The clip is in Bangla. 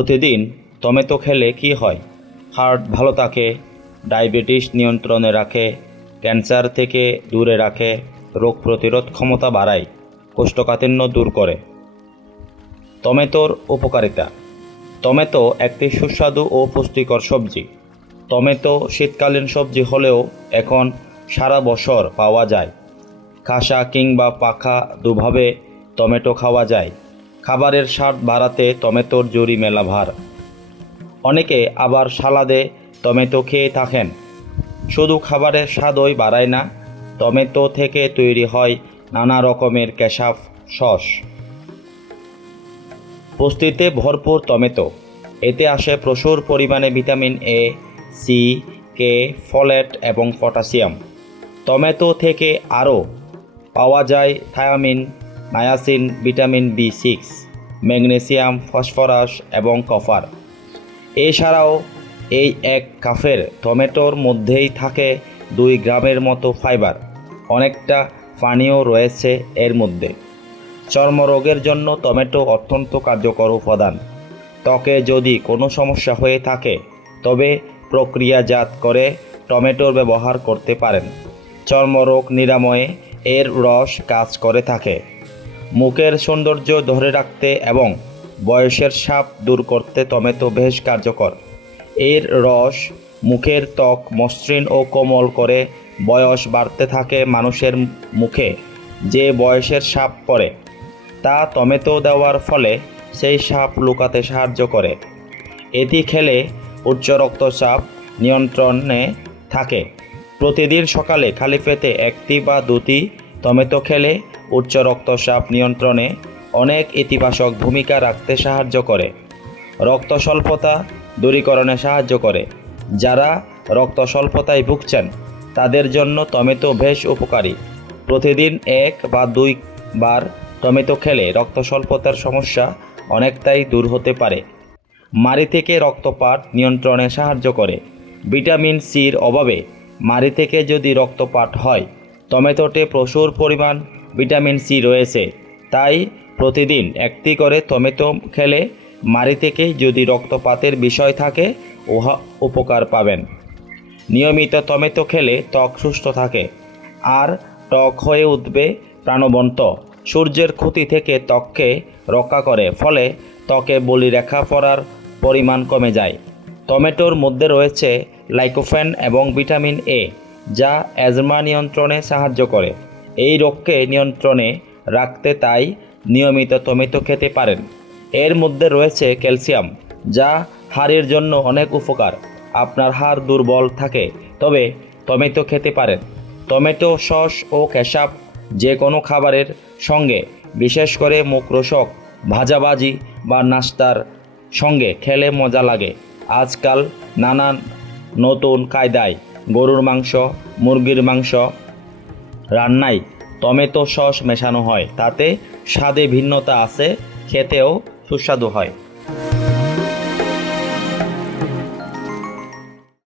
প্রতিদিন টমেটো খেলে কি হয়? হার্ট ভালো থাকে, ডায়াবেটিস নিয়ন্ত্রণে রাখে, ক্যান্সার থেকে দূরে রাখে, রোগ প্রতিরোধ ক্ষমতা বাড়ায়, কোষ্ঠকাঠিন্য দূর করে। টমেটোর উপকারিতা। টমেটো একটি সুস্বাদু ও পুষ্টিকর সবজি। টমেটো শীতকালীন সবজি হলেও এখন সারা বছর পাওয়া যায়। কাঁচা কিংবা পাকা দুভাবে টমেটো খাওয়া যায়। খাবারের স্বাদ বাড়াতে টমেটোর জুড়ি মেলা ভার। অনেকে আবার সালাদে টমেটো খেয়ে থাকেন। শুধু খাবারের স্বাদই বাড়ায় না, টমেটো থেকে তৈরি হয় নানা রকমের কেশাফ সস। পুষ্টিতে ভরপুর টমেটো। এতে আসে প্রচুর পরিমাণে vitamin A, C, K, folate এবং পটাশিয়াম। টমেটো থেকে আরও পাওয়া যায় থায়ামিন, নায়াসিন, ভিটামিন বি6, ম্যাগনেসিয়াম, ফসফরাস এবং কপার। এছাড়াও এই এক কাপের টমেটোর মধ্যেই থাকে 2 গ্রামের মতো ফাইবার। অনেকটা পানিও রয়েছে এর মধ্যে। চর্মরোগের জন্য টমেটো অত্যন্ত কার্যকর উপাদান। ত্বকে যদি কোনো সমস্যা হয়ে থাকে তবে প্রক্রিয়াজাত করে টমেটোর ব্যবহার করতে পারেন। চর্মরোগ নিরাময়ে এর রস কাজ করে থাকে। মুখের সৌন্দর্য ধরে রাখতে এবং বয়সের ছাপ দূর করতে টমেটো বেশ কার্যকর। এর রস মুখের ত্বক মসৃণ ও কোমল করে বয়স বাড়তে থাকে মানুষের মুখে যে বয়সের ছাপ পড়ে তা টমেটো দেওয়ার ফলে সেই ছাপ লুকাতে সাহায্য করে। এটি খেলে উচ্চ রক্তচাপ নিয়ন্ত্রণে থাকে। প্রতিদিন সকালে খালি পেটে 1টি বা 2টি টমেটো খেলে উচ্চ রক্তচাপ নিয়ন্ত্রণে অনেক ইতিবাচক ভূমিকা রাখতে সাহায্য করে। রক্ত স্বল্পতা দূরীকরণে সাহায্য করে। যারা রক্ত স্বল্পতায় ভুগছেন তাদের জন্য টমেটো বেশ উপকারী। প্রতিদিন 1 বা 2 বার টমেটো খেলে রক্ত স্বল্পতার সমস্যা অনেকটাই দূর হতে পারে। মাড়ি থেকে রক্তপাত নিয়ন্ত্রণে সাহায্য করে। ভিটামিন সির অভাবে মাড়ি থেকে যদি রক্তপাত হয়, টমেটোতে প্রচুর পরিমাণ ভিটামিন সি রয়েছে। তাই প্রতিদিন 1টি করে টমেটো খেলে মাড়ি থেকে যদি রক্তপাতের বিষয় থাকে উপকার পাবেন। নিয়মিত টমেটো খেলে ত্বক সুস্থ থাকে আর ত্বক হয়ে উঠবে প্রাণবন্ত। সূর্যের ক্ষতি থেকে ত্বককে রক্ষা করে, ফলে ত্বকে বলিরেখা পড়ার পরিমাণ কমে যায়। টমেটোর মধ্যে রয়েছে লাইকোপেন এবং ভিটামিন এ, যা অ্যাজমা নিয়ন্ত্রণে সাহায্য করে। এই রোগকে নিয়ন্ত্রণে রাখতে তাই নিয়মিত টমেটো খেতে পারেন। এর মধ্যে রয়েছে ক্যালসিয়াম, যা হাড়ের জন্য অনেক উপকার। আপনার হাড় দুর্বল থাকে তবে টমেটো খেতে পারেন। টমেটো সস ও কেশাপ যে কোনো খাবারের সঙ্গে, বিশেষ করে মুখরোচক ভাজাভাজি বা নাস্তার সঙ্গে খেলে মজা লাগে। আজকাল নানান নতুন কায়দায় গরুর মাংস, মুরগির মাংস রান্নায় টমেটো সস মেশানো হয়। তাতে স্বাদে ভিন্নতা আসে, খেতেও সুস্বাদু হয়।